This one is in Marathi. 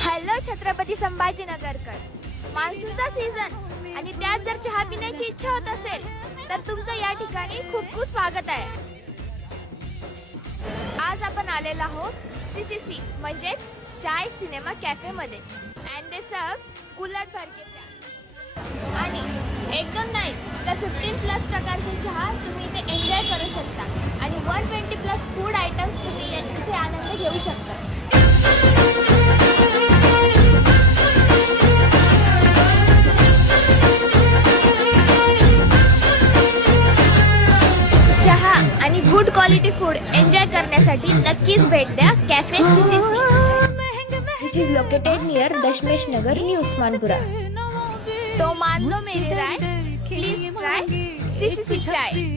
हॅलो छत्रपती संभाजीनगरकर, मान्सूनचा सीझन आणि त्यात जर चहा पिण्याची इच्छा होत असेल तर तुमचं या ठिकाणी खूप खूप स्वागत आहे। आज आपण आलेलो आहोत CCC म्हणजेच चाय सिनेमा कॅफे मध्ये अँड दे सर्व्स कुल्हड़ भर के प्यार आणि एकदम नाही तर 15+ प्रकारचे चहा तुम्ही इथे एन्जॉय करू शकता आणि 120+ फूड आयटम्स तुम्ही इथे आनंद घेऊ शकता। चहा आणि गुड क्वालिटी फूड एन्जॉय करण्यासाठी नक्कीच भेट द्या cafe CCC, which is located near Dashmesh Nagar, new Usmanpura. तो मान लो मेरी राय, प्लीज ट्राय CCC चाय।